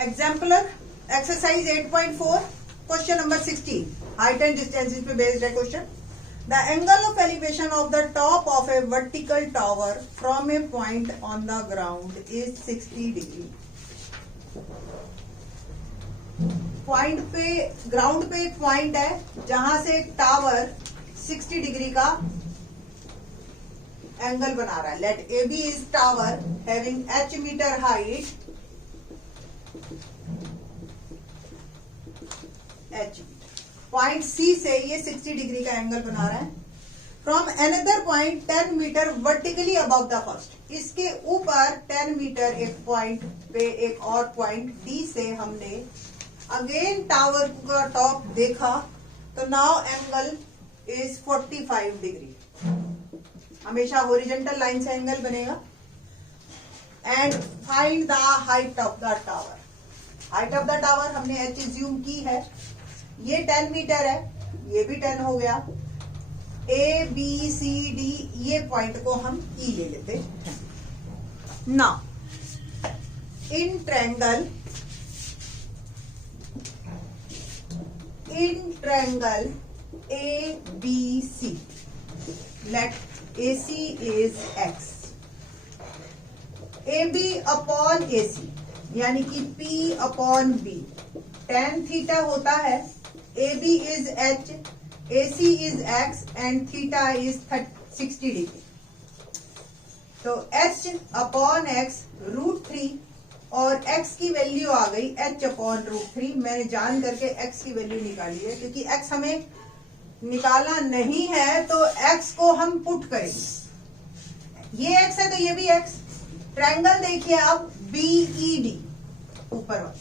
Exemplar exercise 8.4 question number 16 height and distances पे based है question. The angle of elevation of the top of A vertical tower from A point on the ground is 60 degree. Point पे ground पे एक point है जहां से एक tower 60 degree का एंगल बना रहा है। Let A B is tower having h metre height, h point C से ये 60 डिग्री का एंगल बना रहा है। From another point 10 metre vertically above the first, इसके ऊपर 10 मीटर एक पॉइंट पे एक और पॉइंट D से हमने अगेन टावर का टॉप देखा, तो नाउ एंगल इज 45 डिग्री। हमेशा हॉरिजॉन्टल लाइन से एंगल बनेगा। And find the height of the tower. Height of the tower हमने h ज्यूम की है, ये 10 मीटर है, ये भी 10 हो गया। A B C D ये पॉइंट को हम E ले लेते हैं। Now in triangle ABC, let AC is X, AB upon AC यानी कि P upon B tan theta होता है। AB is H, AC is X and theta is 60 degree. तो H upon X √3 और x की वैल्यू आ गई h upon √3। मैंने जान करके x की वैल्यू निकाली है, क्योंकि x हमें निकालना नहीं है तो x को हम पुट करेंगे। ये x है तो ये भी x। ट्रायंगल देखिए अब BED ऊपर वाला,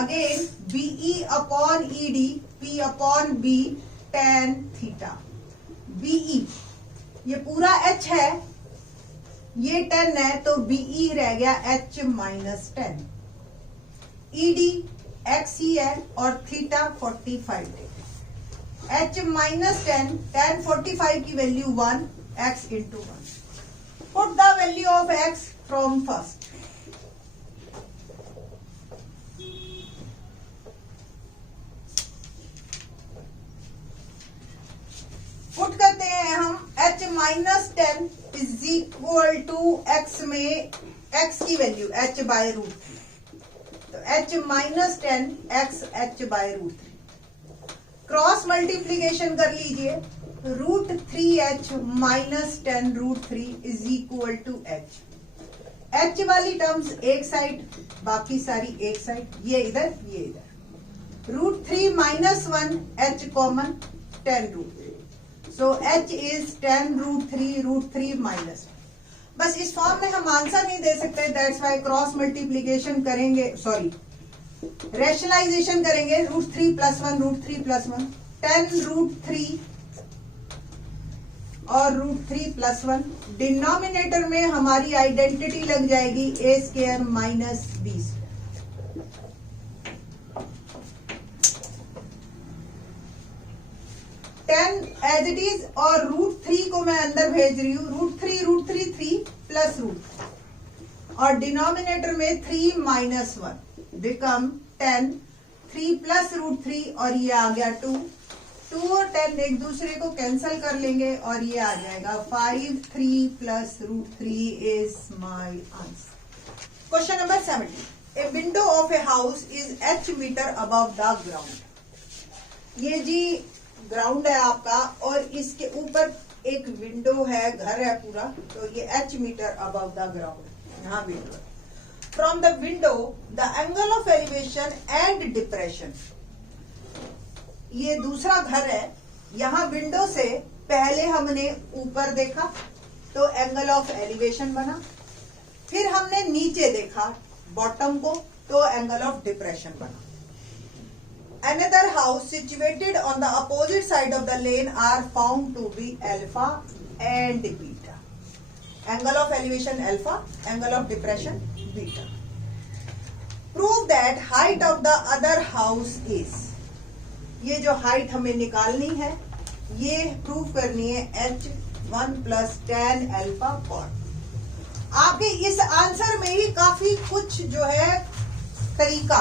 again BE upon ED, P upon B tan theta. BE ये पूरा h है, ये 10 है तो BE रह गया h माइनस 10। ED x ही है और theta 45 degree. h minus 10, tan 45 की value 1, x into 1। Put the value of x from first. Put करते हैं हम h minus 10 is equal to x में x की वैल्यू h बाय √3, तो h minus 10 x h by √3। Cross multiplication कर लीजिए, √3h minus 10 √3 is equal to h। h वाली terms एक साइड, बाकी सारी एक साइड, ये इधर ये इधर। √3 minus 1 h common 10 √3, so h is 10 √3 minus. बस इस फॉर्म में हम आंसर नहीं दे सकते, दैट्स वाई क्रॉस मल्टीप्लीकेशन करेंगे, सॉरी रैशनलाइजेशन करेंगे। √3 प्लस 1 √3 प्लस 1 10 √3 और √3 प्लस 1। डिनोमिनेटर में हमारी आइडेंटिटी लग जाएगी a² minus b²। 10 as it is और √3 को मैं अंदर भेज रही हूँ। √3 3 प्लस √3 और डिनोमिनेटर में 3 माइनस 1 बिकम 10। 3 प्लस √3 और ये आ गया 2 और 10 एक दूसरे को कैंसिल कर लेंगे और ये आ जाएगा 5। 3 plus √3 is my answer. Question number 17। A window of a house is h metre above the ground. ये जी ग्राउंड है आपका और इसके ऊपर एक विंडो है, घर है पूरा, तो ये h metre above the ground, यहाँ window. From the window the angle of elevation and depression, ये दूसरा घर है। यहाँ विंडो से पहले हमने ऊपर देखा तो एंगल ऑफ एलिवेशन बना, फिर हमने नीचे देखा बॉटम को तो एंगल ऑफ डिप्रेशन बना। Another house situated on the opposite side of the lane are found to be alpha and beta. Angle of elevation alpha, angle of depression beta. Prove that height of the other house is. ये जो height हमें निकालनी है, ये prove करनी है h1 plus tan alpha cot। आपके इस आंसर में ही काफी कुछ जो है तरीका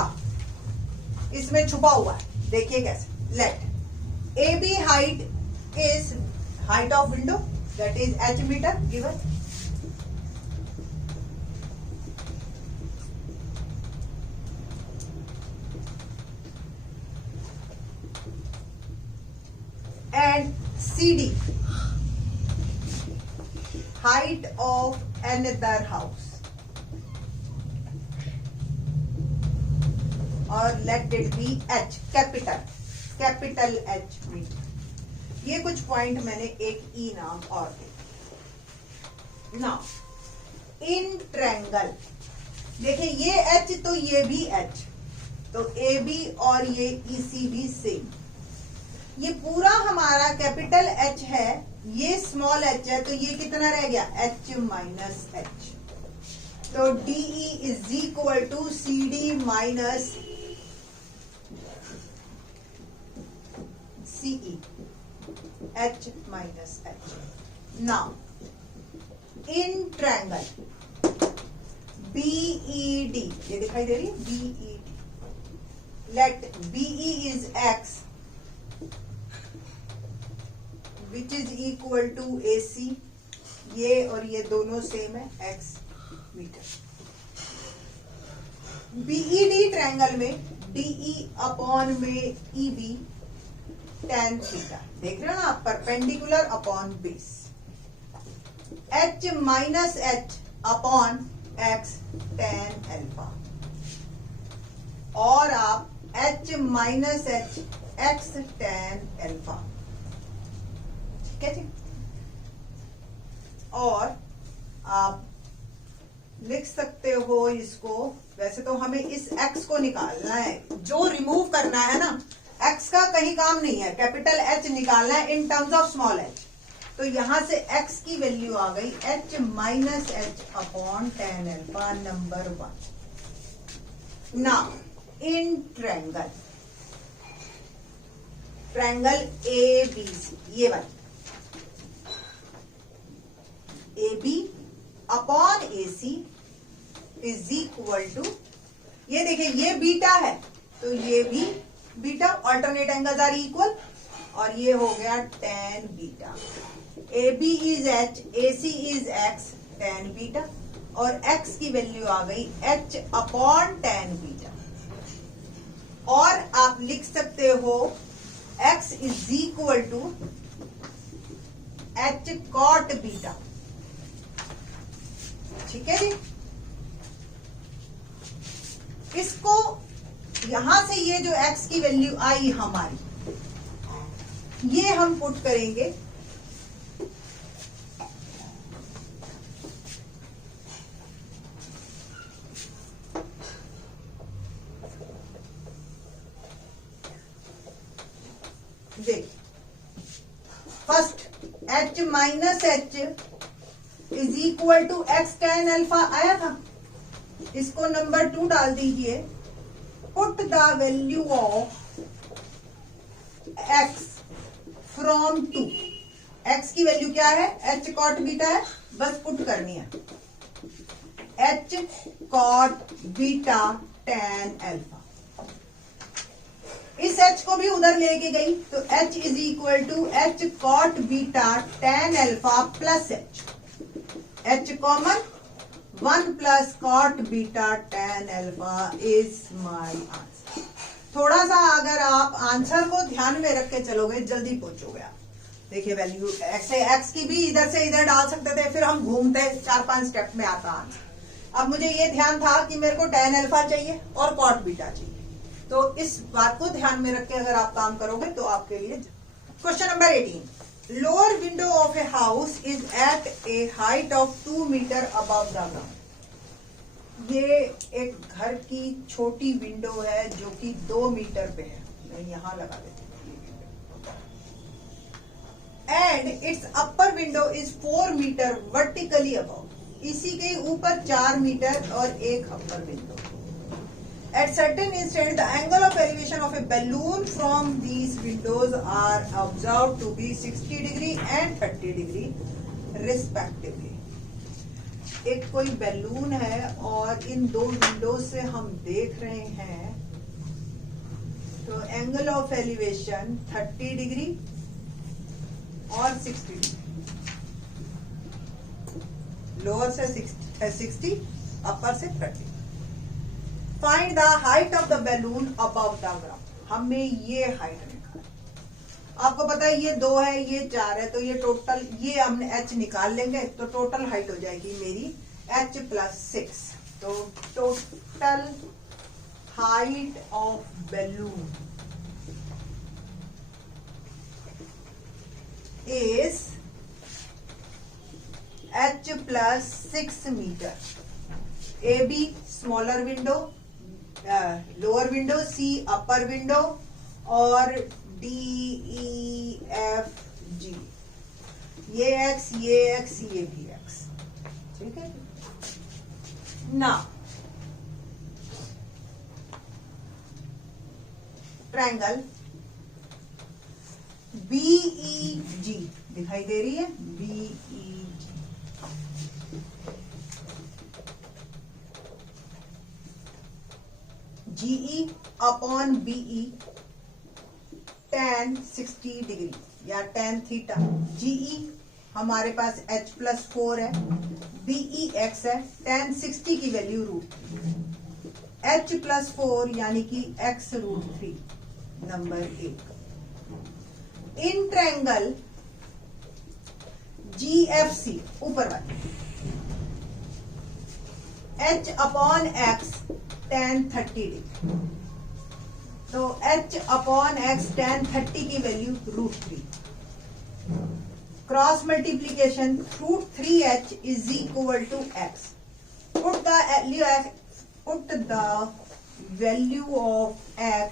इसमें छुपा हुआ है। देखिए कैसे। Let A B height is height of window that is h metre given, and CD height of another house, or let it be H, capital H metre. ये कुछ पॉइंट मैंने एक ई नाम और दे। नाउ इन ट्रायंगल देखिए ये H तो ये भी H, तो AB और ये EC भी सेम। ये पूरा हमारा कैपिटल H है, ये स्मॉल h है, तो ये कितना रह गया H माइनस H। तो DE is equal to CD minus CE, H minus H। Now in triangle BED, ये दिखाई दे रही है BED, let BE is X which is equal to AC, ये और ये दोनों सेम है X मीटर। BED ट्रायंगल में DE अपॉन में EB tan थीटा, देख रहे हो ना आप, perpendicular upon base. H minus H upon X tan alpha, और आप H minus H X tan alpha, ठीक है जी। और आप लिख सकते हो इसको, वैसे तो हमें इस x को निकालना है, जो रिमूव करना है ना, x का कहीं काम नहीं है, कैपिटल H निकालना है in terms of small h। तो यहां से x की वैल्यू आ गई H minus H upon tan alpha number 1। Now in triangle ABC, ये वाली AB upon AC is equal to, ये देखिए ये बीटा है तो ये भी beta, alternate angles are equal, और ये हो गया tan beta. AB is H, AC is X tan beta, और X की वैल्यू आ गई H अपॉन tan बीटा। और आप लिख सकते हो X is equal to H cot beta, ठीक है जी। इसको यहां से ये जो x की वैल्यू आई हमारी, ये हम पुट करेंगे देखिए, first H minus H is equal to X tan alpha आया था, इसको नंबर 2 डाल दीजिए। Put the value of X from 2, X की वैल्यू क्या है, H कॉट बीटा है, बस पुट करनी है H cot beta tan alpha. इस H को भी उधर लेके गई तो H is equal to H cot beta tan alpha plus H common, 1 plus cot beta tan alpha is my answer. थोड़ा सा अगर आप आंसर को ध्यान में रख के चलोगे जल्दी पहुंचोगे आप। देखिए वैल्यू x की भी इधर से इधर डाल सकते थे, फिर हम घूमते 4-5 स्टेप में आता आंसर। अब मुझे ये ध्यान था कि मेरे को tan अल्फा चाहिए और कॉट बीटा चाहिए, तो इस बात को ध्यान में रख के अगर आप काम करोगे तो आपके लिए। Question number 18, lower window of a house is at a height of 2 metre above the ground. ये एक घर की छोटी विंडो है जो कि 2 मीटर पे है, मैं यहां लगा देती हूँ। And it's upper window is 4 metre vertically above, इसी के ऊपर 4 मीटर और एक upper window. At certain instant, the angle of elevation of a balloon from these windows are observed to be 60 degree and 30 degree respectively. एक कोई balloon है और इन दो विंडो से हम देख रहे हैं, तो एंगल ऑफ एलिवेशन 30 डिग्री और 60 डिग्री, लोअर से 60, अपर से 30। Find the height of the balloon above the ground. हमें ये हाइट निकाल, आपको पता है ये 2 है, ये 4 है, तो ये टोटल, ये हमने h निकाल लेंगे तो टोटल हाइट हो जाएगी मेरी h + 6। तो total height of balloon is h + 6 metre. A B smaller window, lower window, C upper window, और डी ई एफ जी, ये एक्स, ये एक्स, ये भी एक्स। ठीक है ना। ट्रायंगल BEG दिखाई दे रही है, BEG। GE upon BE tan 60 degree या tan थीटा। GE हमारे पास h + 4 है, BE x है, tan 60 की वैल्यू √3, h + 4 यानी कि x √3। Number 1, in triangle GFC ऊपर वाले, h upon x tan 30 degree, तो h अपॉन x tan 30 की value √3। Cross multiplication √3h is equal to x। Put the value of x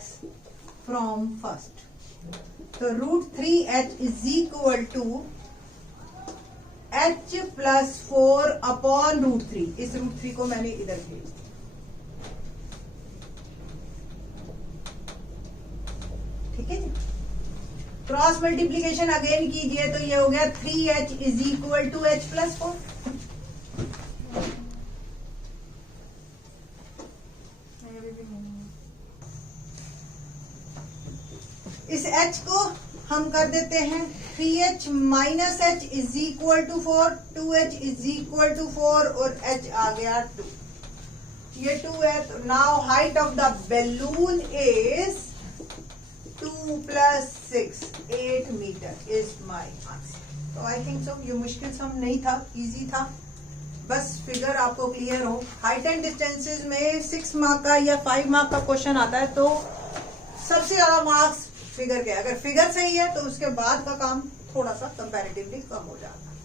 from first। तो √3h is equal to h + 4 upon √3। इस √3 को मैंने इधर भेज दिया। ठीक है जी। क्रॉस मल्टीप्लीकेशन अगेन कीजिए तो ये हो गया 3h is equal to h + 4। इस h को हम कर देते हैं 3h - h is equal to 4, 2h is equal to 4 और h आ गया 2। ये 2 है, तो now height of the balloon is 2 + 6, 8 metre is my answer. तो आई थिंक सो ये मुश्किल सम नहीं था, इजी था, बस फिगर आपको क्लियर हो। हाइट एंड डिस्टेंसेस में 6 मार्क का या 5 मार्क का क्वेश्चन आता है तो सबसे ज्यादा मार्क्स फिगर के। अगर फिगर सही है तो उसके बाद का काम थोड़ा सा कंपैरेटिवली कम हो जाता है।